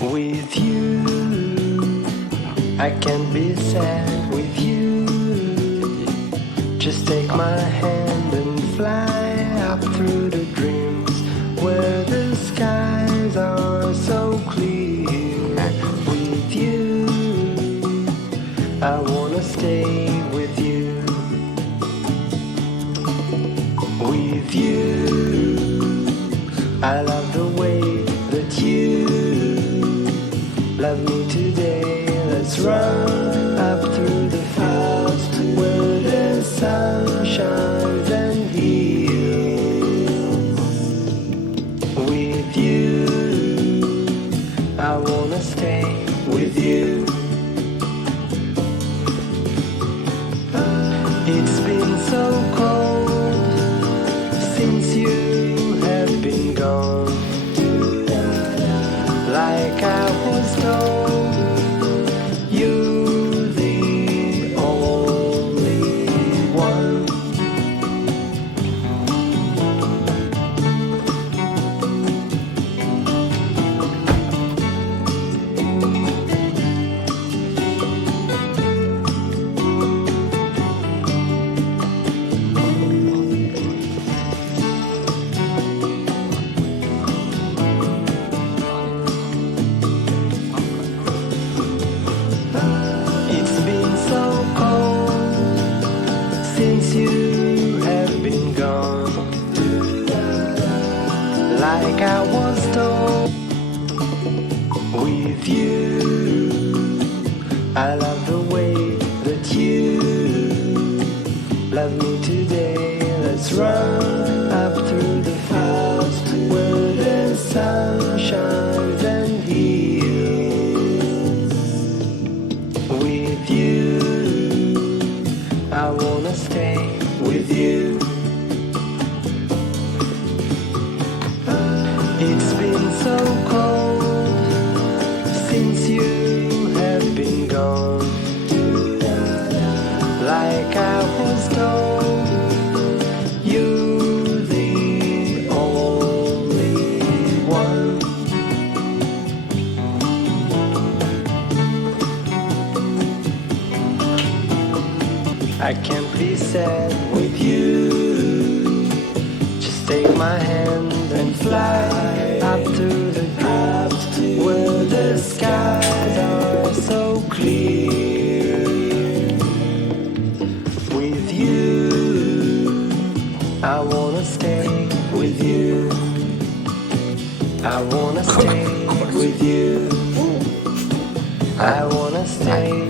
With you, I can't be sad with you. Just take my hand and fly up through the dreams where the skies are so clear. With you, I wanna stay with you. With you, I love the way that you love me today. Let's run up through the fields where the sun shines and heals. With you, I wanna stay with you. It's been so cold since you have been gone. Like I was told, you're the only one. It's been so cold since you have been gone. Like I was told, with you, I love the way that you love me today. Let's run up through the fields where the sun shines and heals. With you, I wanna stay with you. It's been so cold since you have been gone. Like I was told, you're the only one. I can't be sad with you. Just take my hand and fly up to the clouds where the skies are so clear. With you, I wanna stay with you. I wanna stay with you. I wanna stay